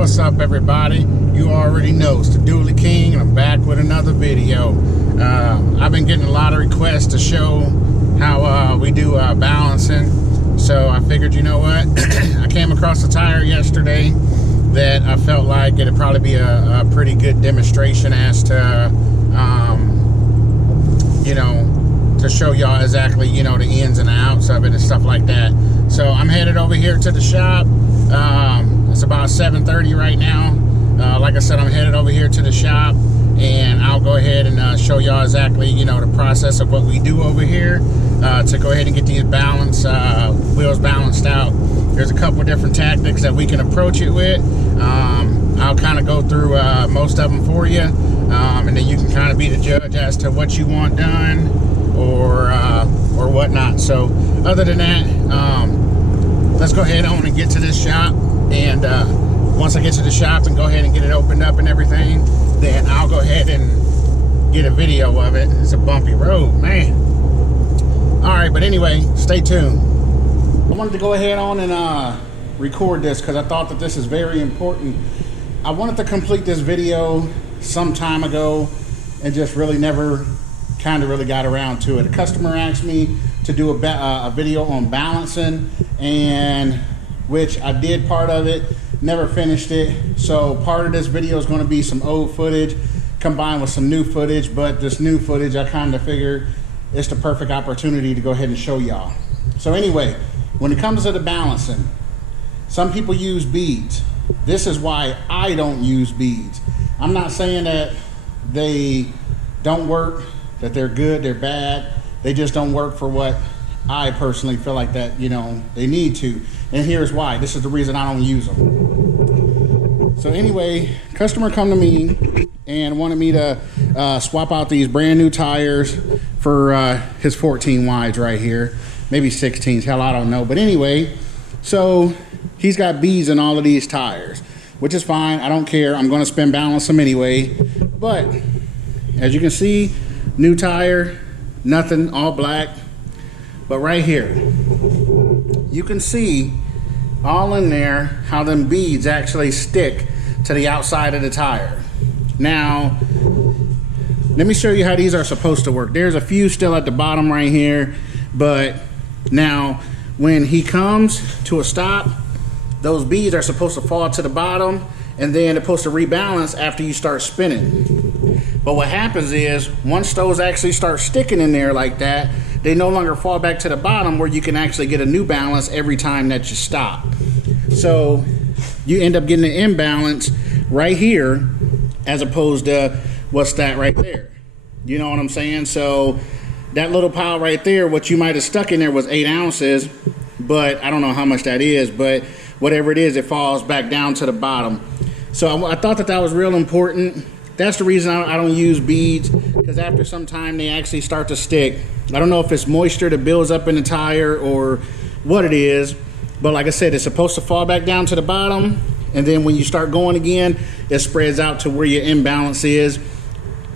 What's up, everybody? You already know it's the Dooley King, and I'm back with another video. I've been getting a lot of requests to show how we do balancing, so I figured, you know what, I came across a tire yesterday that I felt like it'd probably be a pretty good demonstration as to you know, to show y'all exactly, you know, the ins and outs of it and stuff like that. So I'm headed over here to the shop. It's about 7:30 right now. Like I said, I'm headed over here to the shop, and I'll go ahead and show y'all exactly, you know, the process of what we do over here to go ahead and get these wheels balanced out. There's a couple different tactics that we can approach it with. I'll kind of go through most of them for you, and then you can kind of be the judge as to what you want done or whatnot. So other than that, let's go ahead on and get to this shop. And once I get to the shop and go ahead and get it opened up and everything, then I'll go ahead and get a video of it. It's a bumpy road, man. All right, but anyway, stay tuned. I wanted to go ahead on and record this because I thought that this is very important. I wanted to complete this video some time ago and just really never really got around to it. A customer asked me to do a video on balancing, and which I did part of it, never finished it. So part of this video is going to be some old footage combined with some new footage, but this new footage, I kind of figured it's the perfect opportunity to go ahead and show y'all. So anyway, when it comes to the balancing, some people use beads. This is why I don't use beads. I'm not saying that they don't work, that they're good, they're bad. They just don't work for what I personally feel like that, you know, they need to. And here's why. This is the reason I don't use them. So anyway, customer come to me and wanted me to swap out these brand new tires for his 14 wides right here. Maybe 16s, hell, I don't know. But anyway, so he's got beads in all of these tires, which is fine. I don't care. I'm going to spin balance them anyway. But as you can see, new tire, nothing, all black. But right here, you can see all in there how them beads actually stick to the outside of the tire. Now, let me show you how these are supposed to work. There's a few still at the bottom right here, but now when he comes to a stop, those beads are supposed to fall to the bottom, and then they're supposed to rebalance after you start spinning. But what happens is, once those actually start sticking in there like that, they no longer fall back to the bottom where you can actually get a new balance every time that you stop. So you end up getting an imbalance right here as opposed to what's that right there. You know what I'm saying? So that little pile right there, what you might have stuck in there was 8 ounces, but I don't know how much that is, but whatever it is, it falls back down to the bottom. So I thought that that was real important. That's the reason I don't use beads, because after some time they actually start to stick. I don't know if it's moisture that builds up in the tire or what it is, but like I said, it's supposed to fall back down to the bottom, and then when you start going again, it spreads out to where your imbalance is.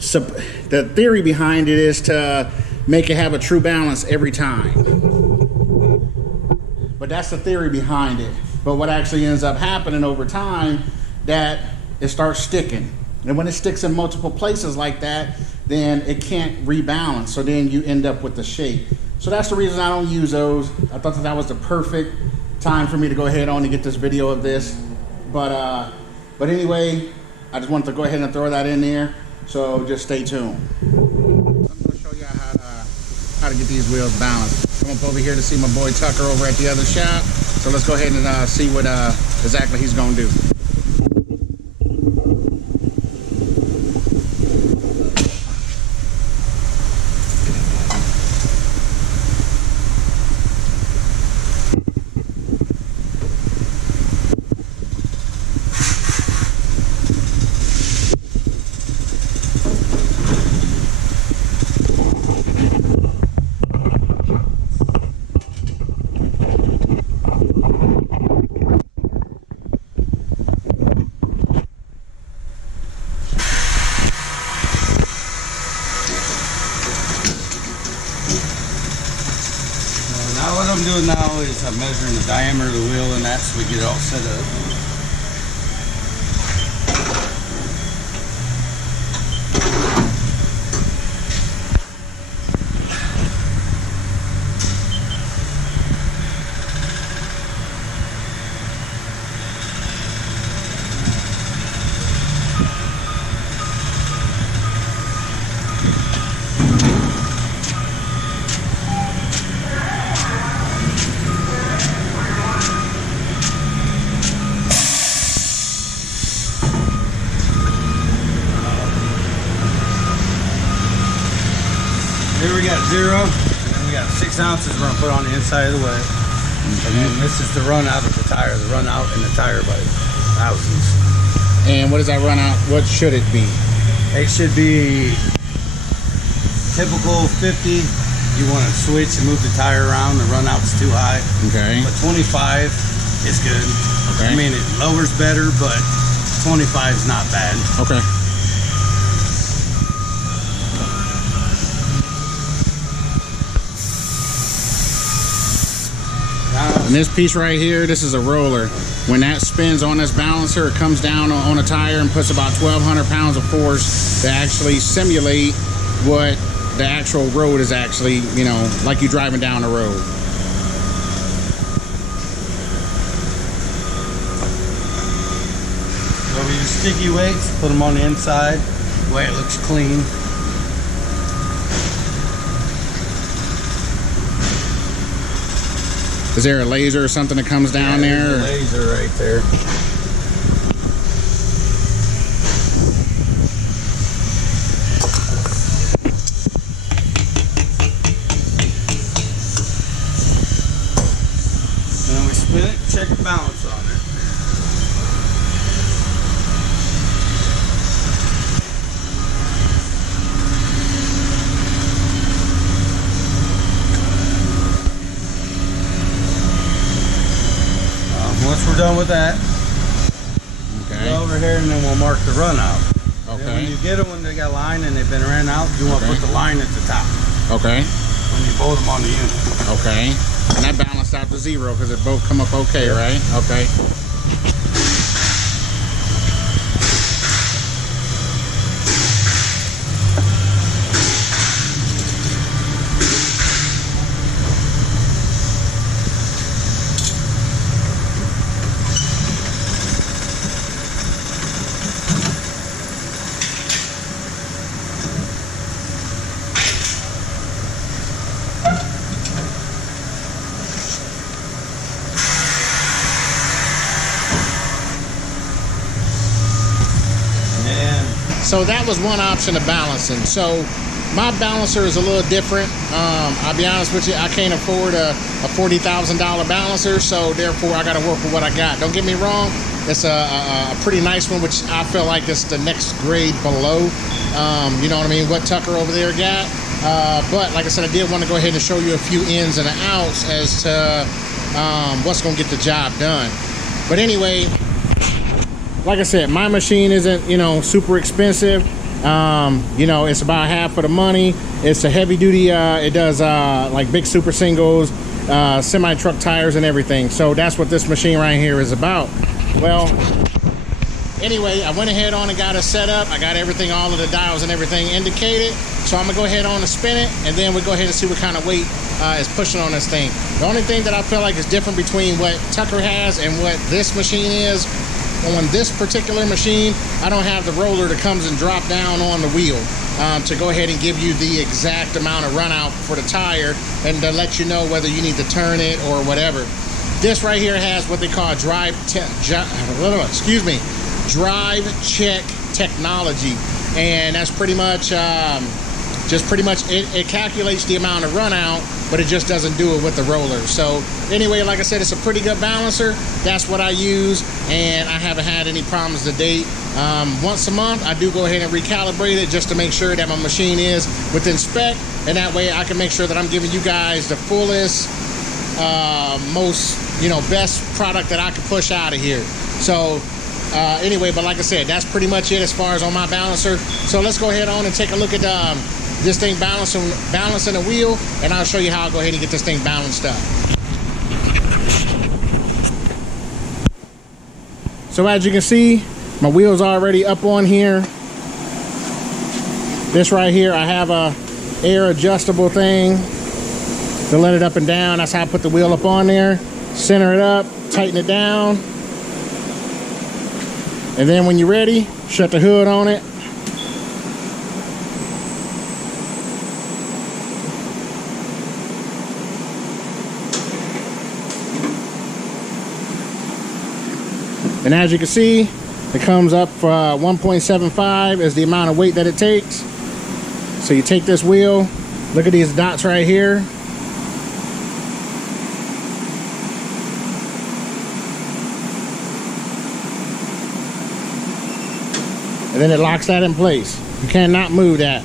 So the theory behind it is to make it have a true balance every time. But that's the theory behind it. But what actually ends up happening over time, that it starts sticking. And when it sticks in multiple places like that, then it can't rebalance. So then you end up with the shape. So that's the reason I don't use those. I thought that that was the perfect time for me to go ahead on and get this video of this. But anyway, I just wanted to go ahead and throw that in there. So just stay tuned. I'm going to show you how to get these wheels balanced. I'm up over here to see my boy Tucker over at the other shop. So let's go ahead and see what exactly he's going to do. Now what I'm doing now is I'm measuring the diameter of the wheel and that, so we get it all set up. got 0, and then we got 6 ounces we're gonna put on the inside of the wet. And then this is the run out of the tire, the run out in the tire by thousands. And what does that run out? What should it be? It should be typical 50. You want to switch and move the tire around. The run out's too high. Okay. But 25 is good. Okay. I mean, it lowers better, but 25 is not bad. Okay. And this piece right here, this is a roller. When that spins on this balancer, it comes down on a tire and puts about 1,200 pounds of force to actually simulate what the actual road is actually, you know, like you driving down the road. So we use sticky weights, put them on the inside, the way it looks clean. Is there a laser or something that comes down there? There's a laser right there. And then we spin it, check the balance on it. Once we're done with that, Okay. go over here and then we'll mark the run out. Okay. Then when you get them, when they got line and they've been ran out, you want to put the line at the top Okay. when you bolt them on the unit. Okay. And that balanced out to 0 because it both come up okay, right? Okay. So that was one option of balancing. So my balancer is a little different. I'll be honest with you, I can't afford a $40,000 balancer, so therefore I got to work with what I got. Don't get me wrong, it's a pretty nice one, which I feel like it's the next grade below. You know what I mean? What Tucker over there got. But like I said, I did want to go ahead and show you a few ins and outs as to what's going to get the job done. But anyway, like I said, my machine isn't, you know, super expensive. You know, it's about half of the money. It's a heavy duty, it does like big super singles, semi truck tires and everything. So that's what this machine right here is about. Well, anyway, I went ahead on and got it set up. I got everything, all of the dials and everything indicated. So I'm gonna go ahead on and spin it, and then we'll go ahead and see what kind of weight is pushing on this thing. The only thing that I feel like is different between what Tucker has and what this machine is, on this particular machine, I don't have the roller that comes and drop down on the wheel to go ahead and give you the exact amount of run out for the tire and to let you know whether you need to turn it or whatever. This right here has what they call drive check technology, and that's pretty much it calculates the amount of run out, but it just doesn't do it with the roller. So anyway, like I said, it's a pretty good balancer. That's what I use, and I haven't had any problems to date. Once a month, I do go ahead and recalibrate it just to make sure that my machine is within spec, and that way I can make sure that I'm giving you guys the fullest, most, you know, best product that I can push out of here. So anyway, but like I said, that's pretty much it as far as on my balancer. So let's go ahead on and take a look at this thing balancing the wheel, and I'll show you how I'll go ahead and get this thing balanced up. So as you can see, my wheel's already up on here. This right here, I have a air adjustable thing to let it up and down. That's how I put the wheel up on there. Center it up, tighten it down. And then when you're ready, shut the hood on it. And as you can see, it comes up for 1.75 is the amount of weight that it takes. So you take this wheel, Look at these dots right here. And then it locks that in place. You cannot move that.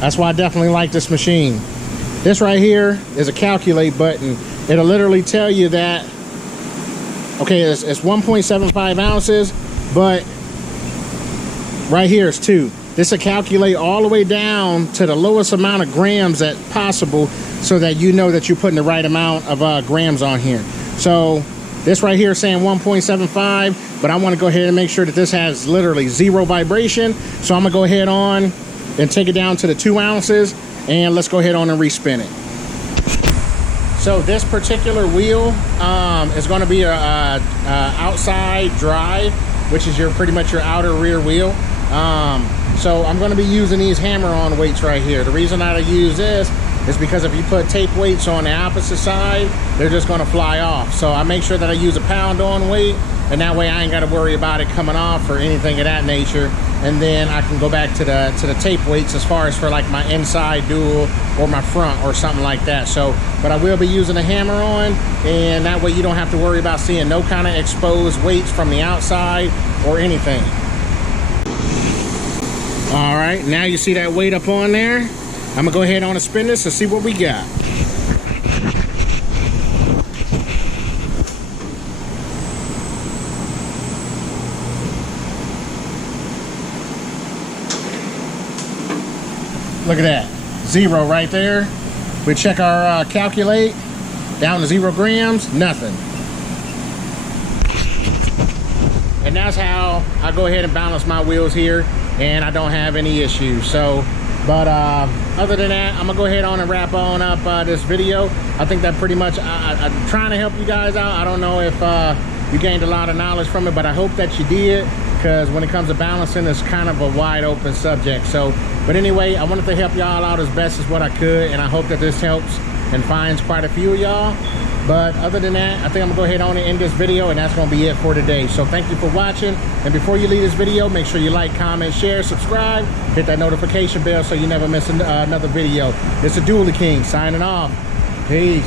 That's why I definitely like this machine. This right here is a calculate button. It'll literally tell you that, okay, it's 1.75 ounces, but right here is 2. This will calculate all the way down to the lowest amount of grams that possible, so that you know that you're putting the right amount of grams on here. So this right here is saying 1.75, but I want to go ahead and make sure that this has literally 0 vibration. So I'm gonna go ahead on and take it down to the 2 ounces, and let's go ahead on and respin it. So this particular wheel is going to be a outside drive, which is pretty much your outer rear wheel. So I'm going to be using these hammer-on weights right here. The reason that I use this is because if you put tape weights on the opposite side, they're just going to fly off. So I make sure that I use a pound-on weight, and that way I ain't got to worry about it coming off or anything of that nature. And then I can go back to the tape weights as far as for like my inside dual or my front or something like that. So, but I will be using a hammer on, and that way you don't have to worry about seeing no kind of exposed weights from the outside or anything. All right, now you see that weight up on there. I'm gonna go ahead on and spin this and see what we got. Look at that, 0 right there. We check our calculate, down to 0 grams, nothing. And that's how I go ahead and balance my wheels here, and I don't have any issues. So, but other than that, I'm gonna go ahead on and wrap on up this video. I think that pretty much, I'm trying to help you guys out. I don't know if you gained a lot of knowledge from it, but I hope that you did, because when it comes to balancing, it's kind of a wide open subject. So, but anyway, I wanted to help y'all out as best as what I could, and I hope that this helps and finds quite a few of y'all. But other than that, I think I'm gonna go ahead on and end this video, and that's gonna be it for today. So thank you for watching, and before you leave this video, make sure you like, comment, share, subscribe, hit that notification bell so you never miss another video. It's the Dually King signing off. Peace.